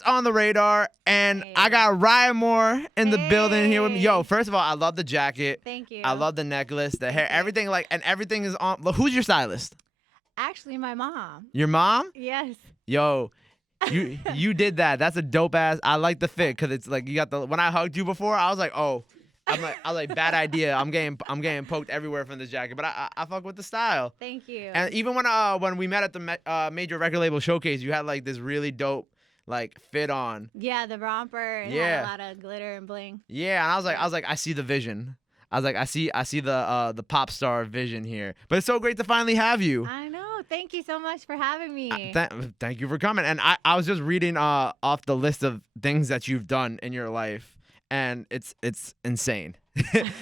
It's on the radar, and Hey. I got Ryah Moore in the building here with me. Hey. Yo, first of all, I love the jacket. Thank you. I love the necklace, the hair, you. everything. And everything is on. Look, who's your stylist? Actually, my mom. Your mom? Yes. Yo, you did that. That's a dope ass. I like the fit because it's like you got the. When I hugged you before, I was like, oh. I was like, bad idea. I'm getting poked everywhere from this jacket, but I fuck with the style. Thank you. And even when we met at the major record label showcase, you had like this really dope like fit on. Yeah, the romper and Yeah. had a lot of glitter and bling. Yeah, and I was like, I see the vision. I was like, I see the pop star vision here. But it's so great to finally have you. I know. Thank you so much for having me. Thank you for coming. And I was just reading off the list of things that you've done in your life. And it's insane.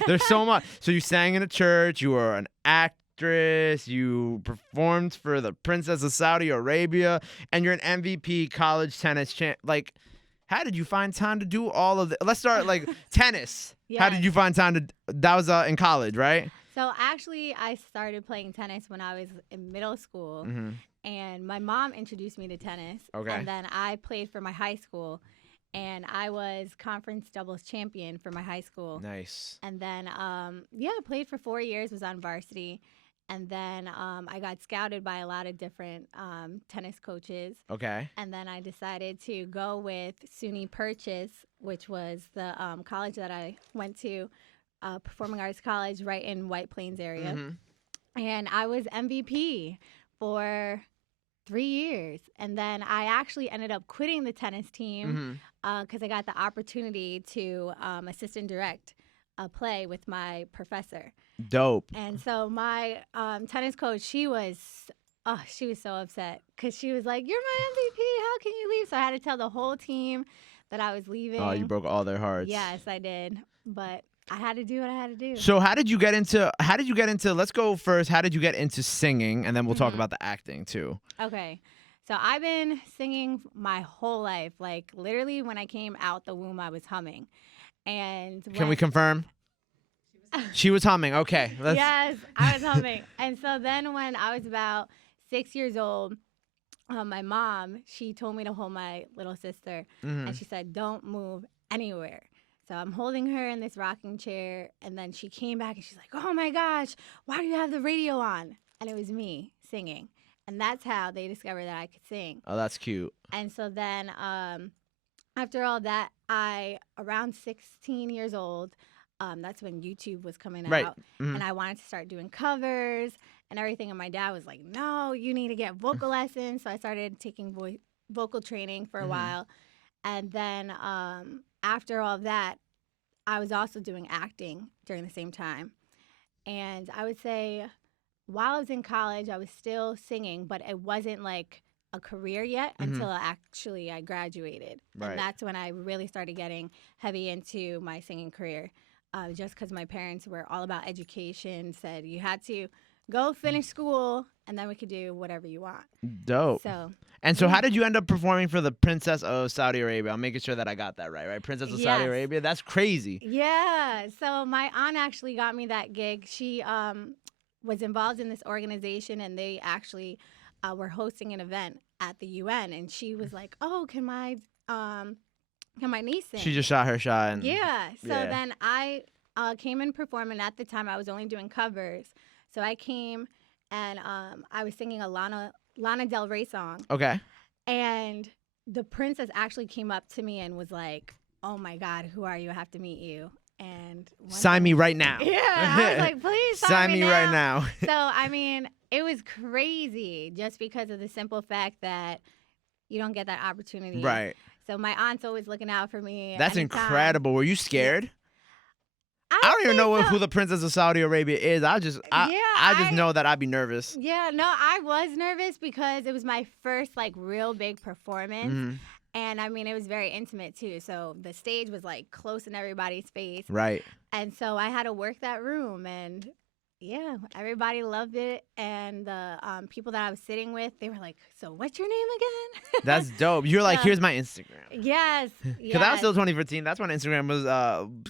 There's so much. So you sang in a church. You were an actress. You performed for the Princess of Saudi Arabia, and you're an MVP college tennis champ. Like, how did you find time to do all of this? Let's start like tennis. Yes. How did you find time to? That was in college, right? So actually, I started playing tennis when I was in middle school, Mm-hmm. and my mom introduced me to tennis. Okay. And then I played for my high school, and I was conference doubles champion for my high school. Nice. And then, I played for 4 years, was on varsity. And then I got scouted by a lot of different tennis coaches. Okay. And then I decided to go with SUNY Purchase, which was the college that I went to, Performing Arts College, right in White Plains area. Mm-hmm. And I was MVP for 3 years. And then I actually ended up quitting the tennis team because I got the opportunity to assistant direct a play with my professor. Dope. And so my tennis coach, she was so upset because she was like, "You're my MVP. How can you leave?" So I had to tell the whole team that I was leaving. Oh, you broke all their hearts. Yes, I did. But I had to do what I had to do. So how did you get into? Let's go first. How did you get into singing, and then we'll talk about the acting too. Okay. So I've been singing my whole life. Like literally when I came out the womb, I was humming. And Can we confirm? She was humming. Okay. Yes, I was humming. And so then when I was about 6 years old, my mom, she told me to hold my little sister. And she said, "Don't move anywhere." So I'm holding her in this rocking chair. And then she came back and she's like, "Oh my gosh, why do you have the radio on?" And it was me singing. And that's how they discovered that I could sing. Oh, that's cute. And so then after all that, around 16 years old, that's when YouTube was coming Right. out. And I wanted to start doing covers and everything. And my dad was like, "No, you need to get vocal lessons." So I started taking vocal training for a while. And then after all that, I was also doing acting during the same time. And I would say while I was in college, I was still singing, but it wasn't like a career yet until actually I graduated. Right. And that's when I really started getting heavy into my singing career. Just because my parents were all about education, said you had to go finish school and then we could do whatever you want. Dope. So how did you end up performing for the Princess of Saudi Arabia? I'm making sure that I got that right? Princess of Saudi Yes. Arabia? That's crazy. Yeah. So my aunt actually got me that gig. She was involved in this organization, and they actually were hosting an event at the UN. And she was like, "Oh, can my niece sing?" She just shot her shot. And, Yeah. So yeah. then I came and performed, and at the time I was only doing covers. So I came and I was singing a Lana Del Rey song. Okay. And the princess actually came up to me and was like, "Oh my God, who are you? I have to meet you." And Sign me right now. Yeah. I was like, "Please Sign me right now. So, I mean, it was crazy just because of the simple fact that you don't get that opportunity. Right. So my aunt's always looking out for me. That's anytime. incredible. Were you scared? I I don't even think know so. who the Princess of Saudi Arabia is. I just know that I'd be nervous. Yeah, no, I was nervous because it was my first like real big performance. And I mean, it was very intimate too. So the stage was like close in everybody's face. Right. And so I had to work that room, and Yeah, everybody loved it, and the people that I was sitting with, they were like, "So, what's your name again?" That's dope. You're like, So, here's my Instagram. yes, Cause that was yes, still 2015. That's when Instagram was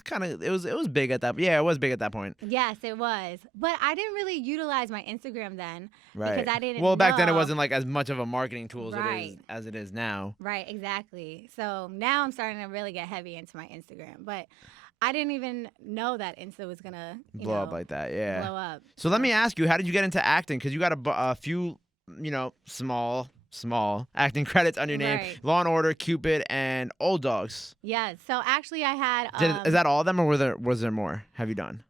kind of it was big at that. Yeah, it was big at that point. yes, it was. But I didn't really utilize my Instagram then because Right. I didn't Well, back then it know. wasn't like as much of a marketing tool Right, as it is now. right, exactly. So now I'm starting to really get heavy into my Instagram, but I didn't even know that Insta was gonna, Blow up like that. Yeah. blow up. So let me ask you, how did you get into acting? Because you got a few, small acting credits on your name: Right. Law and Order, Cupid, and Old Dogs. Yeah. So actually, I had Is that all of them, or was there more? Have you done?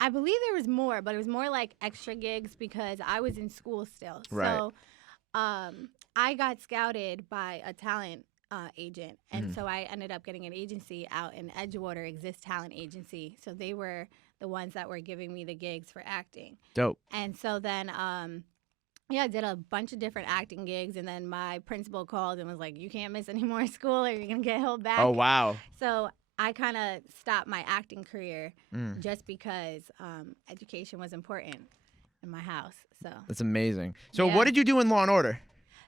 I believe there was more, but it was more like extra gigs because I was in school still. Right. So, I got scouted by a talent agent, and Mhm. so I ended up getting an agency out in Edgewater, Exist Talent Agency. So they were the ones that were giving me the gigs for acting. Dope. And so then, yeah, I did a bunch of different acting gigs, and then my principal called and was like, "You can't miss any more school, or you're gonna get held back." Oh wow. So I kind of stopped my acting career Mm. just because education was important in my house. So, That's amazing. So Yeah. what did you do in Law and Order?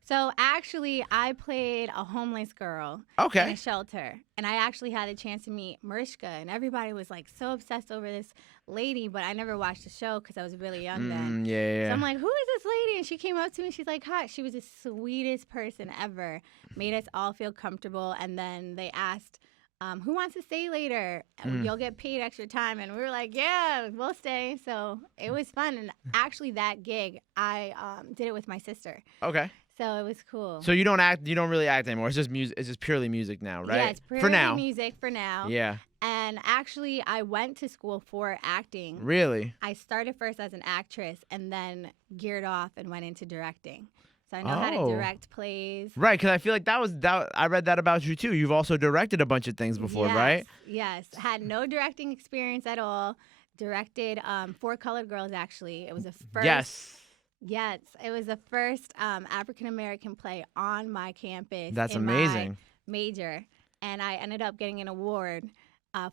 so actually, I played a homeless girl in Okay. a shelter, and I actually had a chance to meet Mariska, and everybody was like so obsessed over this lady, but I never watched the show because I was really young then. Yeah, yeah. So I'm like, who is this lady? And she came up to me. She's like, hi. She was the sweetest person ever. Made us all feel comfortable. And then they asked, who wants to stay later? You'll get paid extra time. And we were like, yeah, we'll stay. So it was fun. And actually, that gig, I did it with my sister. Okay. So it was cool. So you don't act. You don't really act anymore. It's just music. It's just purely music now, right? Yeah, it's For purely now. music for now. Yeah. And actually, I went to school for acting. Really. I started first as an actress and then geared off and went into directing. So I know how to Oh. direct plays. Right, because I feel like that. I read that about you too. You've also directed a bunch of things before, right? Yes. Had no directing experience at all. Directed 4 Colored Girls, actually. It was the first. Yes. Yes. It was the first African American play on my campus. That's in amazing. My major. And I ended up getting an award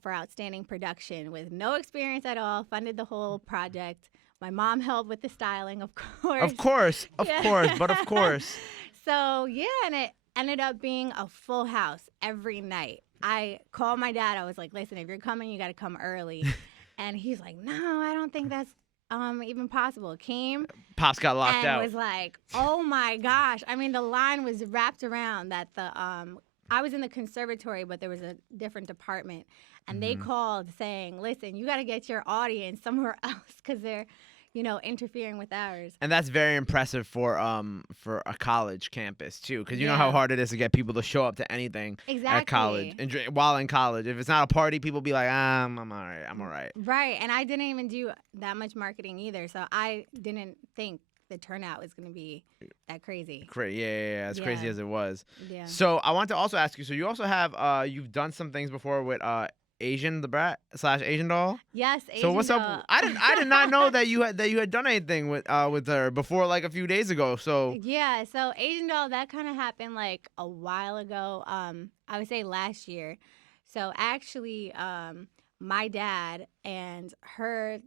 for outstanding production with no experience at all. Funded the whole project. My mom helped with the styling, of course. Of course. Of Yeah. course. But of course. So, yeah, and it ended up being a full house every night. I called my dad. I was like, listen, if you're coming, you got to come early. And he's like, no, I don't think that's even possible. Came Pops got locked and out. was like, oh my gosh. I mean, the line was wrapped around that I was in the conservatory, but there was a different department. And they called saying, listen, you got to get your audience somewhere else because they're, interfering with ours. And that's very impressive for a college campus too, because you know how Yeah. hard it is to get people to show up to anything Exactly. at college. And while in college, if it's not a party, people be like, I'm all right. I'm all right. Right. And I didn't even do that much marketing either. So I didn't think the turnout was going to be that crazy. Yeah. As crazy Yeah. as it was. Yeah. So I want to also ask you. So you also have you've done some things before with Asian the Brat / Asian Doll. Yes. So what's Asian up? doll. I did not know that you had done anything with her before, like a few days ago. So Yeah. So Asian doll, that kind of happened like a while ago. I would say last year. So actually, my dad and her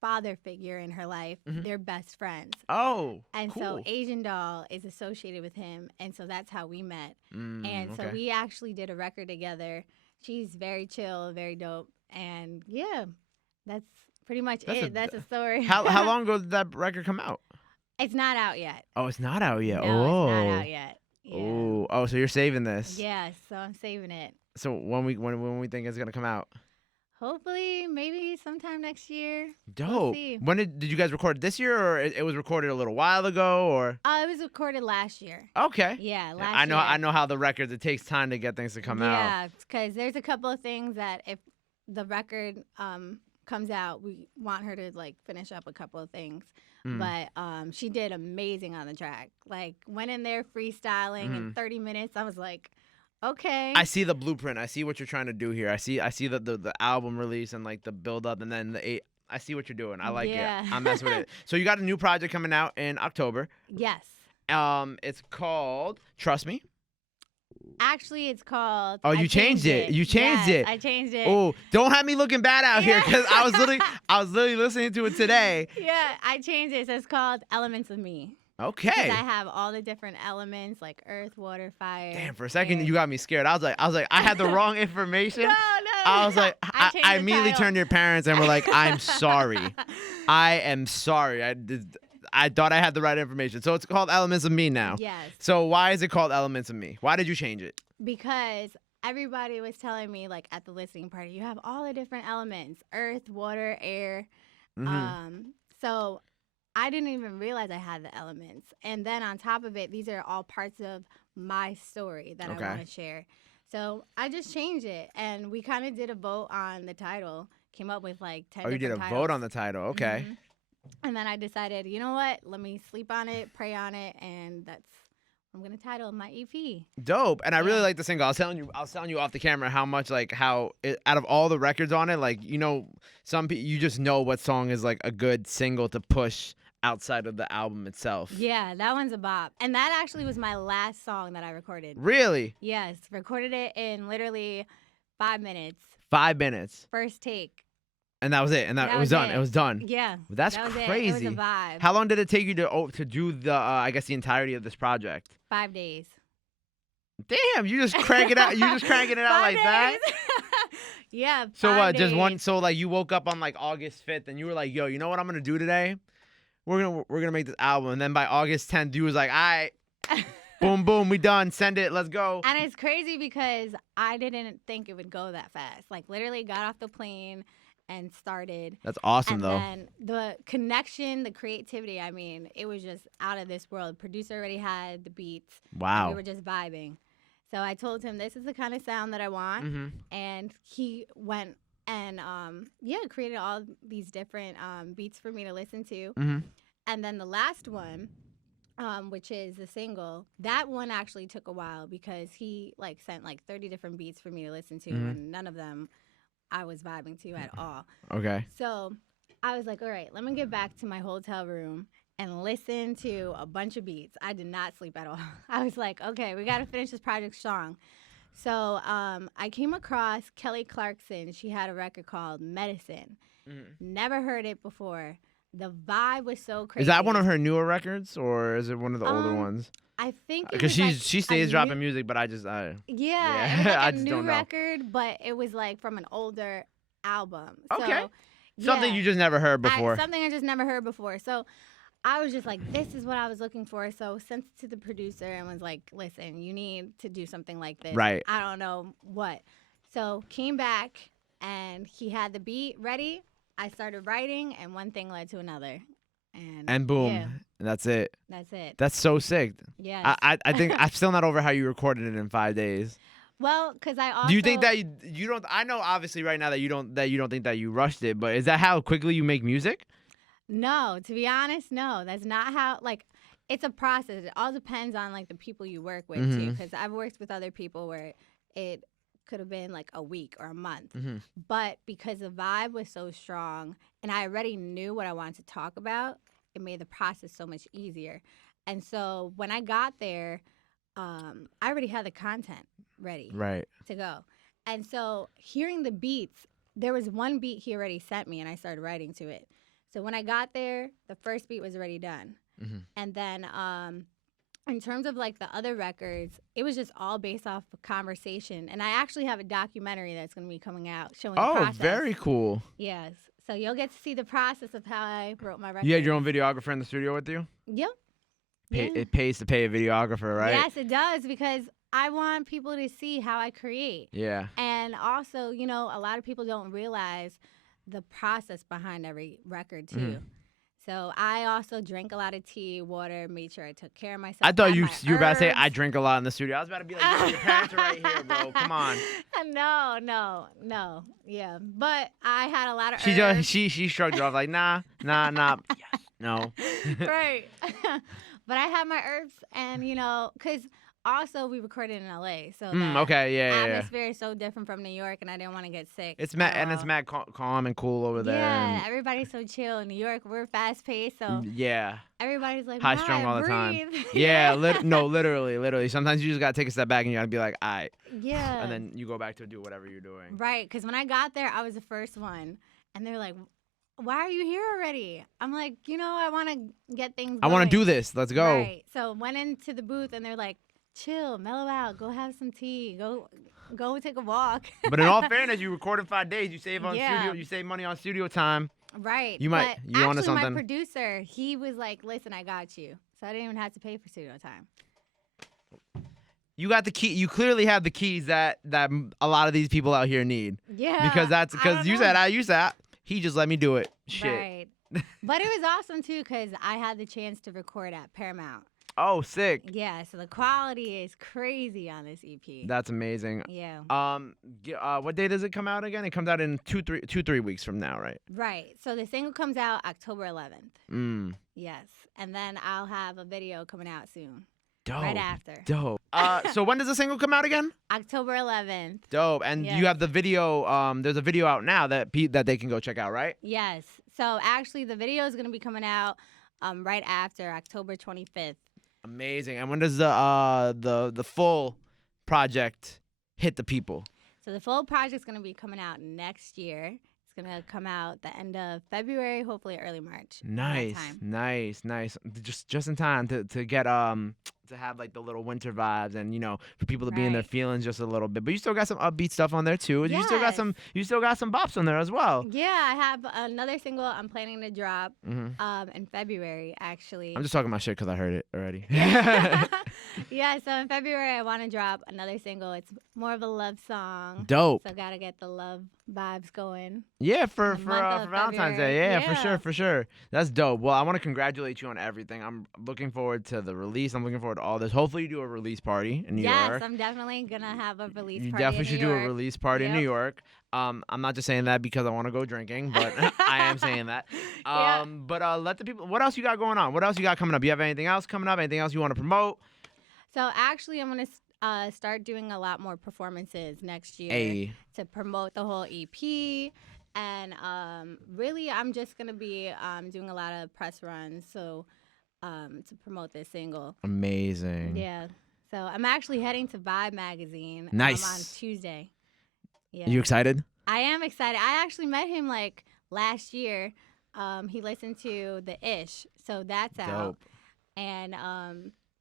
father figure in her life, they're best friends. oh, And cool. so Asian Doll is associated with him. And so that's how we met. And so okay. we actually did a record together. She's very chill, very dope. And yeah, that's pretty much it. That's a story. How long ago did that record come out? It's not out yet. Oh, it's not out yet. No, oh. it's not out yet. Yeah. Oh, so you're saving this. Yeah, so I'm saving it. So when we think it's gonna come out? Hopefully, maybe sometime next year. Dope. We'll see. When did you guys record it this year, or it was recorded a little while ago, or? It was recorded last year. Okay. Yeah, last I know. year. I know how the records. It takes time to get things to come out. Yeah, because there's a couple of things that if the record comes out, we want her to finish up a couple of things. But she did amazing on the track. Went in there freestyling in 30 minutes. I was like, okay. I see the blueprint. I see what you're trying to do here. I see the album release and the build up, and then I see what you're doing. I like Yeah. it. I mess with it. So you got a new project coming out in October. Yes. It's called Trust Me. Actually, it's called. Oh, I you changed it. You changed Yes, it. I changed it. Oh, don't have me looking bad out here, Yeah. because I was literally listening to it today. Yeah, I changed it. So it's called Elements of Me. Because Okay. I have all the different elements like earth, water, fire. Damn, for a second air. you got me scared. I was like, I had the wrong information. No. I was like, I changed I the immediately title. turned to your parents and were like, I'm sorry. I am sorry. I thought I had the right information. So it's called Elements of Me now. Yes. So why is it called Elements of Me? Why did you change it? Because everybody was telling me, like, at the listening party, you have all the different elements: earth, water, air. Mhm. So I didn't even realize I had the elements. And then on top of it, these are all parts of my story that Okay. I want to share. So I just changed it, and we kind of did a vote on the title. Came up with like 10 Oh, you did a different vote titles. on the title. Okay. Mhm. And then I decided, you know what? Let me sleep on it, pray on it, and that's what I'm gonna title my E EP. Dope. And I really Yeah. like the single. I was telling you off the camera how much, like, out of all the records on it, like, some people, you just know what song is like a good single to push outside of the album itself. Yeah, that one's a bop. And that actually was my last song that I recorded. Really? Yes, recorded it in literally 5 minutes. 5 minutes. First take. And that was it. And that That it was was done. it. It was done. Yeah. That's that was crazy. It was a vibe. How long did it take you to do the I guess the entirety of this project? 5 days. Damn, you just crank it out. You just cranking it out 5 like that? days. Yeah. So 5 what? Just one. days. So like you woke up on like August 5th, and you were like, "Yo, you know what I'm gonna do today? We're gonna make this album." And then by August 10th, you was like, "All right, boom, boom, we done. Send it. Let's go." And it's crazy because I didn't think it would go that fast. Like, literally got off the plane and started. That's awesome, And though. then the connection, the creativity, I mean, it was just out of this world. Producer already had the beats. And Wow. we were just vibing. So I told him, this is the kind of sound that I want. Mm-hmm. And he went and, created all these different beats for me to listen to. Mm-hmm. And then the last one, which is the single, that one actually took a while because he like sent like 30 different beats for me to listen to, Mhm. and none of them I was vibing to at all. Okay. So I was like, all right, let me get back to my hotel room and listen to a bunch of beats. I did not sleep at all. I was like, okay, we got to finish this project strong. So I came across Kelly Clarkson. She had a record called Medicine. Mm-hmm. Never heard it before. The vibe was so crazy. Is that one of her newer records, or is it one of the older Um, ones? I think it Because was she like stays a dropping new, music, but I just yeah, Yeah, it was like I a just new don't know. record, but it was like from an older album. Okay. So, something yeah, you just never heard before. something I just never heard before. So I was just like, this is what I was looking for. So sent it to the producer and was like, listen, you need to do something like this. Right. I don't know what. So came back and he had the beat ready. I started writing and one thing led to another. And boom, yeah, that's it. that's it. That's so sick. Yeah. I think I'm still not over how you recorded it in 5 days. Well, because I also. Do you think that you don't? I know obviously right now that you don't think that you rushed it, but is that how quickly you make music? No, to be honest, no. That's not how, like, it's a process. It all depends on, like, the people you work with, too. Mhm. Because I've worked with other people where it could have been, like, a week or a month. Mm-hmm. But because the vibe was so strong and I already knew what I wanted to talk about, it made the process so much easier. And so when I got there, I already had the content ready Right. to go. And so hearing the beats, there was one beat he already sent me and I started writing to it. So when I got there, the first beat was already done. Mm-hmm. And then in terms of like the other records, it was just all based off of conversation. And I actually have a documentary that's going to be coming out showing the Oh, process. very cool. Yes. So you'll get to see the process of how I wrote my record. You had your own videographer in the studio with you? Yep. Pay, Yeah. It pays to pay a videographer, right? Yes, it does because I want people to see how I create. Yeah. And also, you know, a lot of people don't realize the process behind every record too. Mhm. So I also drank a lot of tea, water, made sure I took care of myself. I thought had you my were about to say herbs. I drink a lot in the studio. I was about to be like, yo, your parents are right here, bro. Come on. No. Yeah. But I had a lot of She herbs. just she shrugged it off like, nah. Yes, no. Right. But I had my herbs and, you know, because also we recorded in LA, so Okay, yeah. atmosphere is so different from New York, and I didn't want to get sick. It's mad calm and cool over there. Yeah, And everybody's so chill. In New York, we're fast paced, so yeah, everybody's like high strung all the time. breathe. Yeah, literally. Sometimes you just gotta take a step back and you gotta be like, all right, Yeah. and then you go back to do whatever you're doing. Right, because when I got there, I was the first one, and they're like, "Why are you here already?" I'm like, I want to get things. I want to going." do this. Let's go. Right. So went into the booth, and they're like, "Chill, mellow out, go have some tea, go take a walk." But in all fairness, you record in 5 days. You save on Yeah. studio. You save money on studio time. Right. You might. But You onto actually, something. my producer, he was like, "Listen, I got you," so I didn't even have to pay for studio time. You got the key. You clearly have the keys that a lot of these people out here need. Yeah. Because you said he just let me do it. Shit. Right. But it was awesome too because I had the chance to record at Paramount. Oh, sick. Yeah, so the quality is crazy on this EP. That's amazing. Yeah. What day does it come out again? It comes out in 3 weeks from now, right? Right. So the single comes out October 11th. Yes. And then I'll have a video coming out soon. Dope. Right after. Dope. So when does the single come out again? October 11th. Dope. And Yes. you have the video. There's a video out now that they can go check out, right? Yes. So actually, the video is going to be coming out right after October 25th. Amazing. And when does the full project hit the people? So the full project's going to be coming out next year. It's going to come out the end of February, hopefully early March. Nice. Just in time to get to have like the little winter vibes and for people to be in their Right. feelings just a little bit. But you still got some upbeat stuff on there too. You still got Yes. some bops on there as well. Yeah, I have another single I'm planning to drop Hmm. in February, actually. I'm just talking my shit because I heard it already. Yeah, so in February, I want to drop another single. It's more of a love song. Dope. So got to get the love vibes going. Yeah, for the month of Valentine's Day. February. Yeah, for sure. That's dope. Well, I want to congratulate you on everything. I'm looking forward to the release. I'm looking forward to all this. Hopefully, you do a release party in New Yes, York. I'm definitely going to have a release You party definitely in should New do a York. release party in New Yep. York. I'm not just saying that because I want to go drinking, but I am saying that. Yeah. But let the people. What else you got going on? What else you got coming up? You have anything else coming up? Anything else you want to promote? So actually, I'm going to start doing a lot more performances next year Hey. to promote the whole EP. And really, I'm just going to be doing a lot of press runs to promote this single. Amazing. Yeah. So I'm actually heading to Vibe magazine Nice. on Tuesday. Yeah. You excited? I am excited. I actually met him like last year. He listened to the Ish, so that's out. Dope. And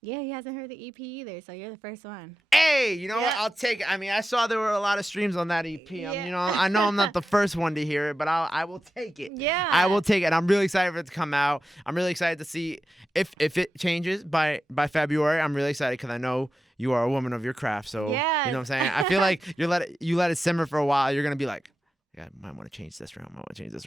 yeah, he hasn't heard the EP either, so you're the first one. Hey, you know what? Yeah. I'll take it. I mean, I saw there were a lot of streams on that EP. Yeah. I know I'm not the first one to hear it, but I will take it. Yeah. I will take it. I'm really excited for it to come out. I'm really excited to see if it changes by February. I'm really excited because I know you are a woman of your craft. So you know what I'm saying? I feel like you let it simmer for a while. You're gonna be like, yeah, I might want to change this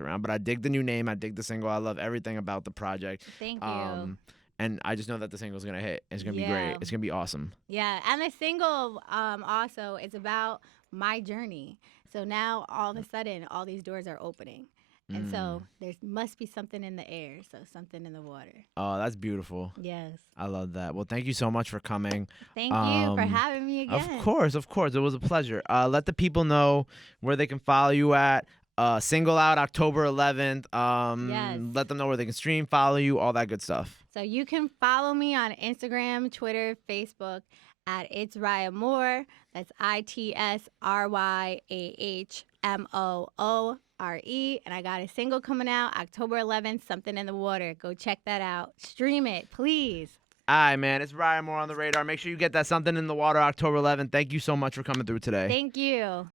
around. But I dig the new name. I dig the single. I love everything about the project. Thank you. And I just know that the single's gonna hit. It's gonna be Yeah. great. It's gonna be awesome. Yeah, and the single also is about my journey. So now all of a sudden, all these doors are opening. And so there must be something in the air, so something in the water. Oh, that's beautiful. Yes. I love that. Well, thank you so much for coming. Thank you for having me again. Of course. It was a pleasure. Let the people know where they can follow you at. Single out October 11th. Yes. Let them know where they can stream, follow you, all that good stuff. So you can follow me on Instagram, Twitter, Facebook at It's Ryah Moore. That's ITSRYAHMOORE. And I got a single coming out October 11th, Something in the Water. Go check that out. Stream it, please. All right, man. It's Ryah Moore on the radar. Make sure you get that Something in the Water October 11th. Thank you so much for coming through today. Thank you.